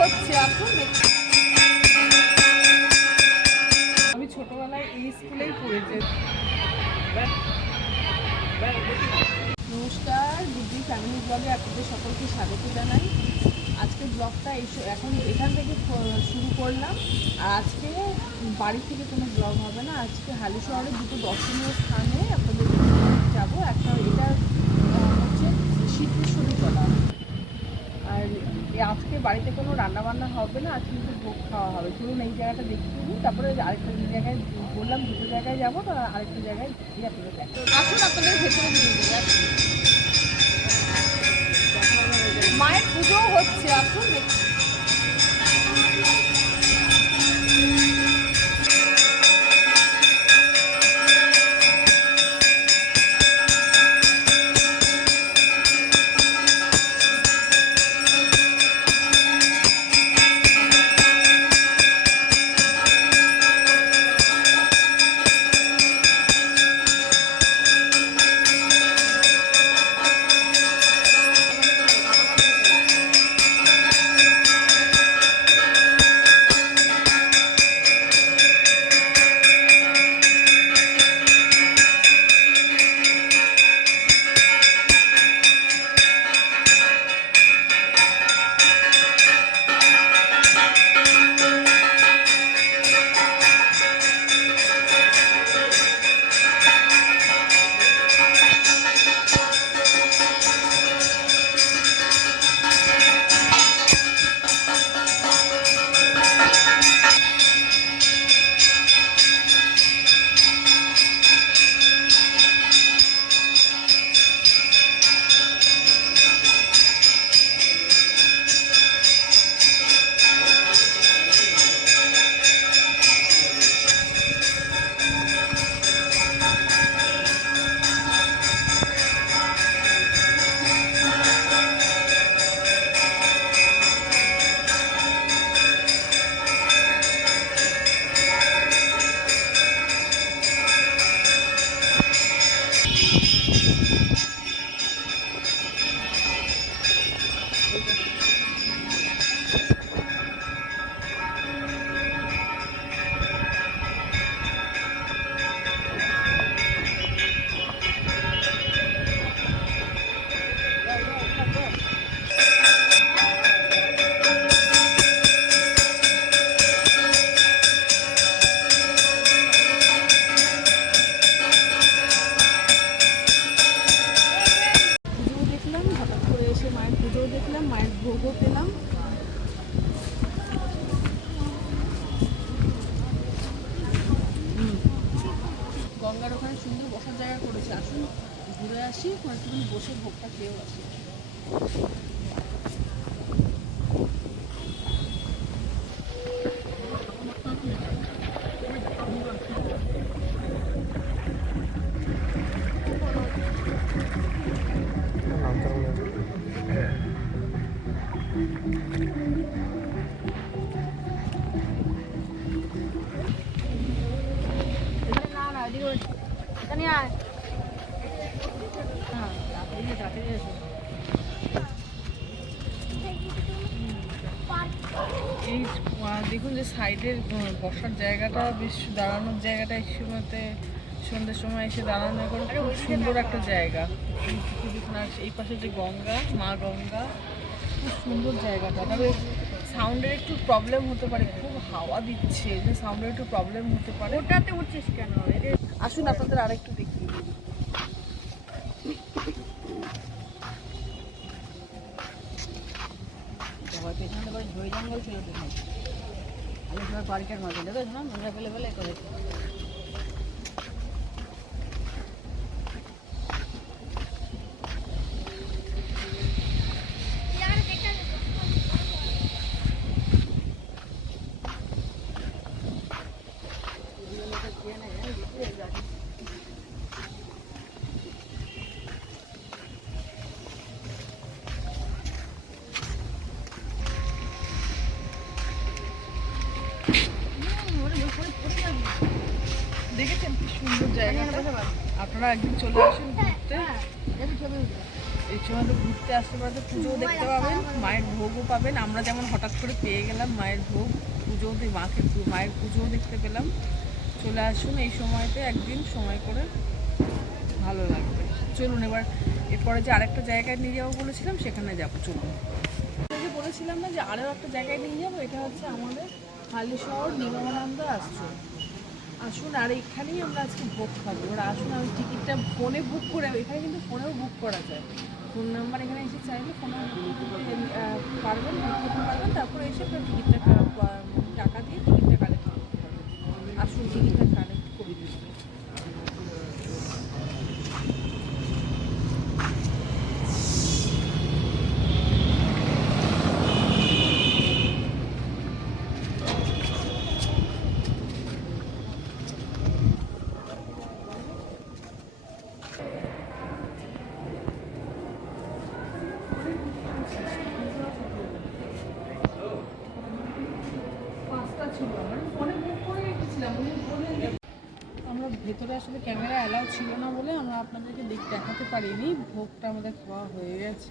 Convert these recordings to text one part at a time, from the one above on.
হচ্ছে দেখুন। আমি ছোটবেলায় এই স্কুলেই পড়েছি। নমস্কার বুদ্ধি ফ্যামিলি ব্লগে আপনাদের সকলকে স্বাগত জানাই। আজকে ব্লগটা এখন এখান থেকে শুরু করলাম। আর আজকে বাড়ি থেকে কোনো ব্লগ হবে না। আজকে হালি শহরে দুটো দর্শনীয় স্থানে আপনাদের যাব। একটা এটা আজকে বাড়িতে কোনো রান্না বান্না হবে না, আজকে কিন্তু ভোগ খাওয়া হবে। চলুন এই জায়গাটা দেখিয়ে নিই তারপরে আরেকটা জায়গায় বললাম দুটো জায়গায় যাব, তো আরেকটা জায়গায় যাই আসুন আপনাদের ভেতরে নিয়ে মায়ের পুজো হচ্ছে, আসুন দেখুন। গঙ্গার ওখানে সুন্দর বসার জায়গা করেছে। আসুন, ঘুরে আসি একটুখানি বসে ভোগটা খেয়েও আসি। না এই দেখুন যে সাইডের বসার জায়গাটা, বেশ দাঁড়ানোর জায়গাটা এই সময়তে, সন্ধ্যের সময় এসে দাঁড়ানো করে খুব সুন্দর একটা জায়গা। এই পাশে যে গঙ্গা, মা গঙ্গা, খুব সুন্দর জায়গাটা। তবে সাউন্ডের একটু প্রবলেম হতে পারে, খুব হাওয়া দিচ্ছে। যে সাউন্ডের একটু প্রবলেম হতে পারে। ওটাতে উঠছিস কেন? আসুন, আপনাদের আরেকটু দেখিয়ে দেখি পেছনে জঙ্গল ছিল সব। আমি সবাই পার্কের মাঝে দেখেছিলাম নোংরা ফেলে ফেলে করেছে দেখেছেন কি সুন্দর জায়গাটা? আপনারা একদিন চলে আসুন ঘুরতে। এই সময় তো ঘুরতে আসতে পারে তো পুজোও দেখতে পাবেন, মায়ের ভোগও পাবেন। আমরা যেমন হঠাৎ করে পেয়ে গেলাম মায়ের ভোগ, পুজোও মাকে মায়ের পুজোও দেখতে পেলাম। চলে আসুন এই সময়তে, একদিন সময় করে ভালো লাগবে। চলুন এবার, এরপরে যে আরেকটা জায়গায় নিয়ে যাব বলেছিলাম, সেখানে যাব। চলুন। যে বলেছিলাম না যে আরও একটা জায়গায় নিয়ে যাব? এটা হচ্ছে আমাদের হালি শহর নিগমানন্দ আশ্রম। আসুন, আর এখানেই আমরা আজকে ভোগ খাব ওরা আসুন, আমি টিকিটটা ফোনে বুক করে, এখানে কিন্তু ফোনেও বুক করা যায়। ফোন নাম্বার এখানে এসে চাইলে ফোনে বুক পারবেন বুক করতে পারবেন। তারপরে এসে আপনার টিকিটটা টাকা দিয়ে টিকিটটা কালেক্ট করতে পারবেন আসুন টিকিটটা কালেক্ট করে দিন পাঁচটা আমার ভেতরে আসলে ক্যামেরা অ্যালাউ ছিল না বলে আমরা আপনাদেরকে দেখ দেখাতে পারিনি। ভোগটা আমাদের খাওয়া হয়ে গেছে।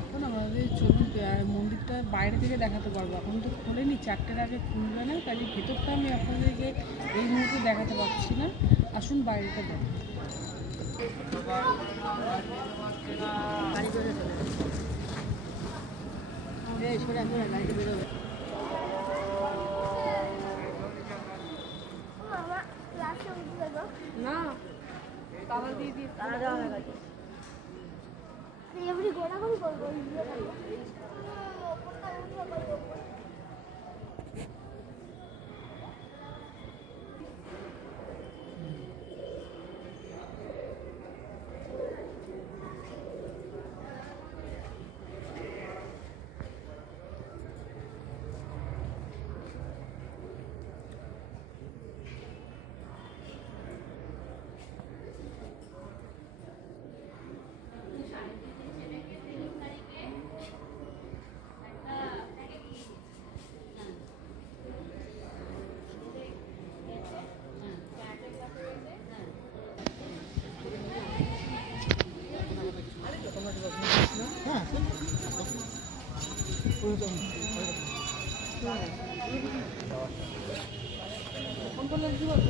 এখন আমাদের চলুন মন্দিরটা বাইরে থেকে দেখাতে পারব। এখন তো খোলেনি, চারটের আগে খুলবে না, কাজে ভেতরটা আমি আপনাদেরকে এই মুহূর্তে দেখাতে পারছি না। আসুন, বাইরেটা দেখো গাড়ি চলে চলে এই গাড়িতে বেরোবে। দিয়ে দিয়ে তারা দেওয়া হয়ে গেছে এবারে গোড়া করে বলব উঠবে না ওপরটা উঠবে বলব ফোন করলে কি বলব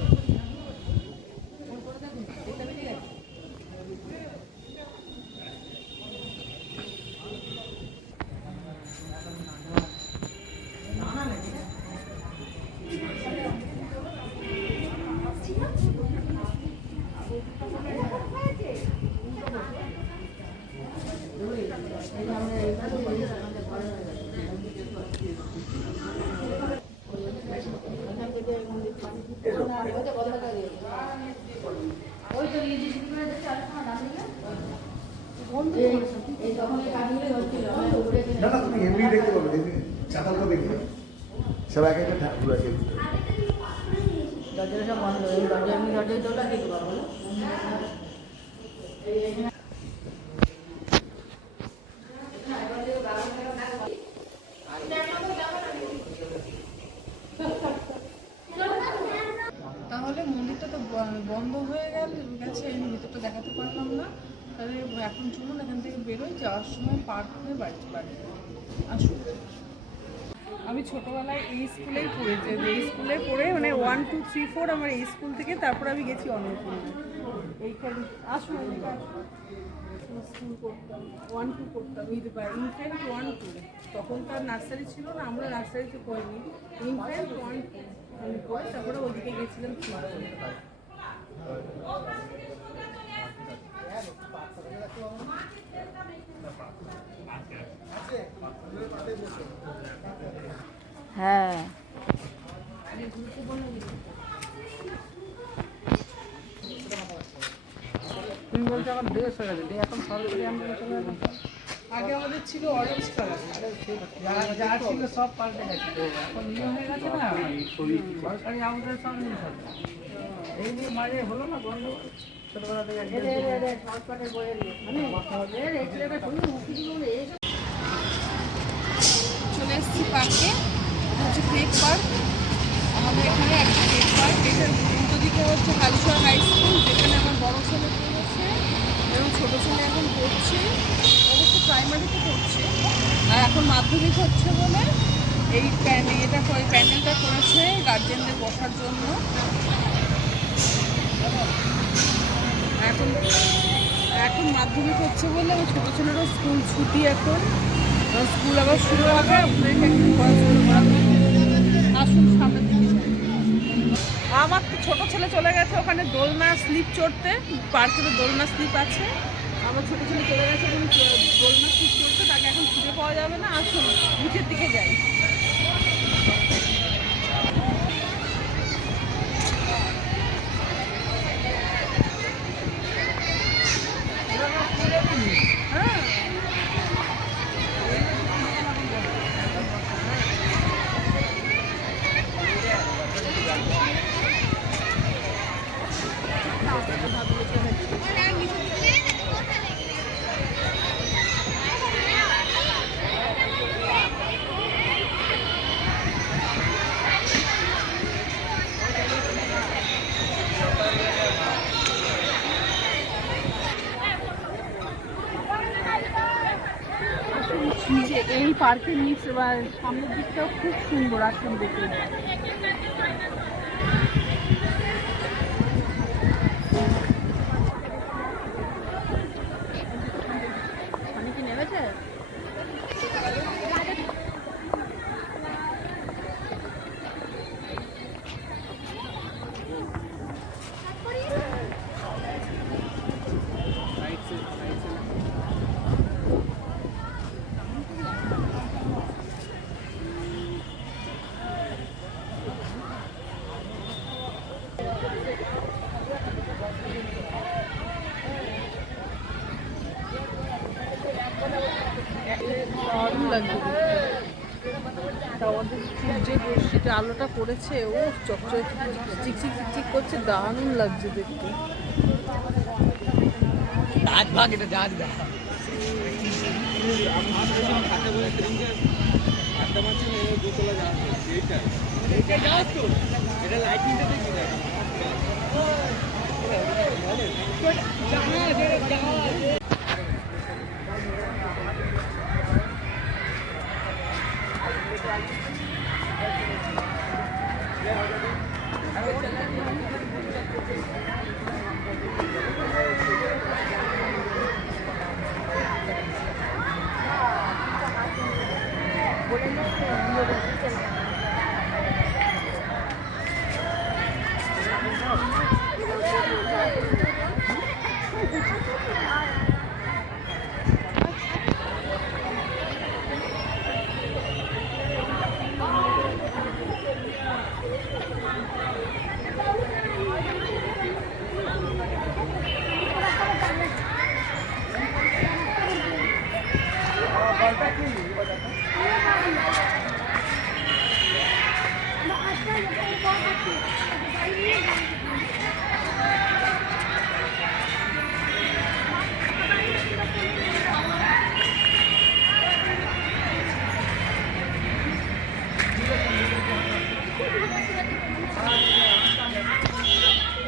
ফোন না না তুমি এমনি দেখতে পাবে দেখবে চাতালটা দেখবে সব এক একটা ঠাকুর আছে। দরজাটা সব বন্ধ এই দরজা এমনি দরজায় দৌড়া দিতে পারব না তাহলে মন্দিরটা তো বন্ধ হয়ে গেল গেছে আমি ভিতরটা দেখাতে পারলাম না। তাহলে এখন চলুন এখান থেকে বেরোই যাওয়ার সময় পার্ক হয়ে বাড়ি বাড়ি আসুন। আমি ছোটোবেলায় এই স্কুলেই পড়েছি। যে এই স্কুলে পড়ে মানে ওয়ান টু থ্রি ফোর আমার এই স্কুল থেকে তারপর আমি গেছি অন্নপূর্ণা। এইখানে আসুন স্কুল পড়তাম one two infant one two তখন তো আর নার্সারি ছিল না আমরা নার্সারিতে পড়িনি। ইনফ্যান্ট ওয়ান টু আমি পড়ে তারপরে ওদিকে গেছিলাম ফোর হ্যাঁ তুমি বলছো এখন ড্রেস হয়ে গেছে এখন সরকারি আমরা চলে গেলাম আগে আমাদের ছিল অরেঞ্জ কালার যা যা ছিল সব পাল্টে গেছে এখন ইয়ে হয়ে গেছে না সরকারি আমাদের সব জিনিস এই নিয়ে মাঝে হলো না বন্ধ ছোটবেলা থেকে চলে এসেছি পার্কে হচ্ছে ফ্লেক পার্ক আমাদের এখানে একটা ফ্লেক পার্ক এটার উল্টো দিকে হচ্ছে হালিশহর হাই স্কুল যেখানে আমার বড় ছেলে পড়েছে এবং ছোটো ছেলে এখন পড়ছে। অবশ্য প্রাইমারিতে পড়ছে। আর এখন মাধ্যমিক হচ্ছে বলে এই প্যান এটা করে প্যান্ডেলটা করেছে গার্জেনদের বসার জন্য। এখন এখন মাধ্যমিক হচ্ছে বলে ওই ছোটো ছেলেরও স্কুল ছুটি এখন। স্কুল আবার শুরু হবে পড়াশোনা করাবো আসুন সামনের দিকে। আমার ছোটো ছেলে চলে গেছে ওখানে দোলনা স্লিপ চড়তে পার্কে তো দোলনা স্লিপ আছে। আমার ছোটো ছেলে চলে গেছে ওখানে দোলনা স্লিপ চড়তে, তাকে এখন খুঁজে পাওয়া যাবে না, আসুন নিচের দিকে যাই হ্যাঁ নিচে এই পার্কের নিচে সামনের দিকটাও খুব সুন্দর আসুন দেখে পানি কি নেমেছে দারুণ লাগছে তা আমাদের সূর্যের রশ্মিটা আলোটা পড়েছে, ও চকচক চিকচিক চিকচিক করছে, দারুণ লাগছে দেখতে। এটা জাহাজ Buenas noches,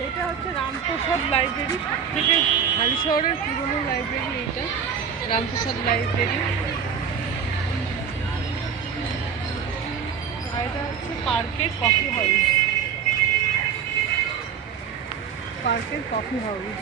এটা হচ্ছে রামপ্রসাদ লাইব্রেরি। সব থেকে হালি শহরের পুরনো লাইব্রেরি এইটা, রামপ্রসাদ লাইব্রেরি। আর এটা হচ্ছে পার্কের কফি হাউস। পার্কের কফি হাউস।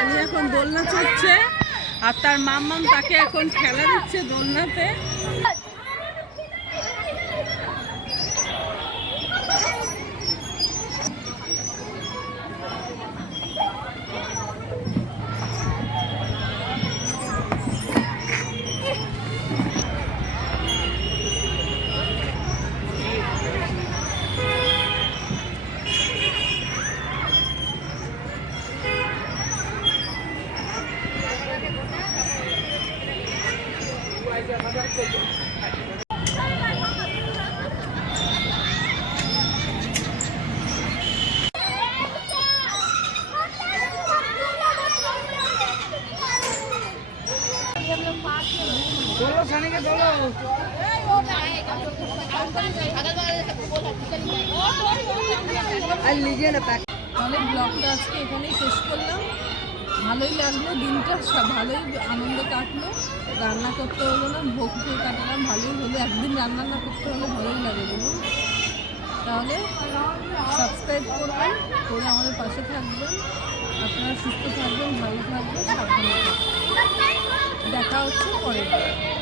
সানি এখন দোলনা চড়ছে আর তার মাম্মাম তাকে এখন খেলা দিচ্ছে দোলনাতে। আর লিজে না অনেক ব্লগটা আজকে এখানেই শেষ করলাম। ভালোই লাগল, দিনটা সব ভালোই আনন্দ কাটলো। রান্না করতে হলো না, ভোগ খেয়ে কাটালাম, ভালোই হলো। একদিন রান্না না করতে হলে ভালোই লাগে বলুন। তাহলে সাবস্ক্রাইব করবেন, করে আমাদের পাশে থাকবেন। আপনারা সুস্থ থাকবেন, ভালো থাকবেন, সাবধানে থাকবেন। দেখা হচ্ছে বার।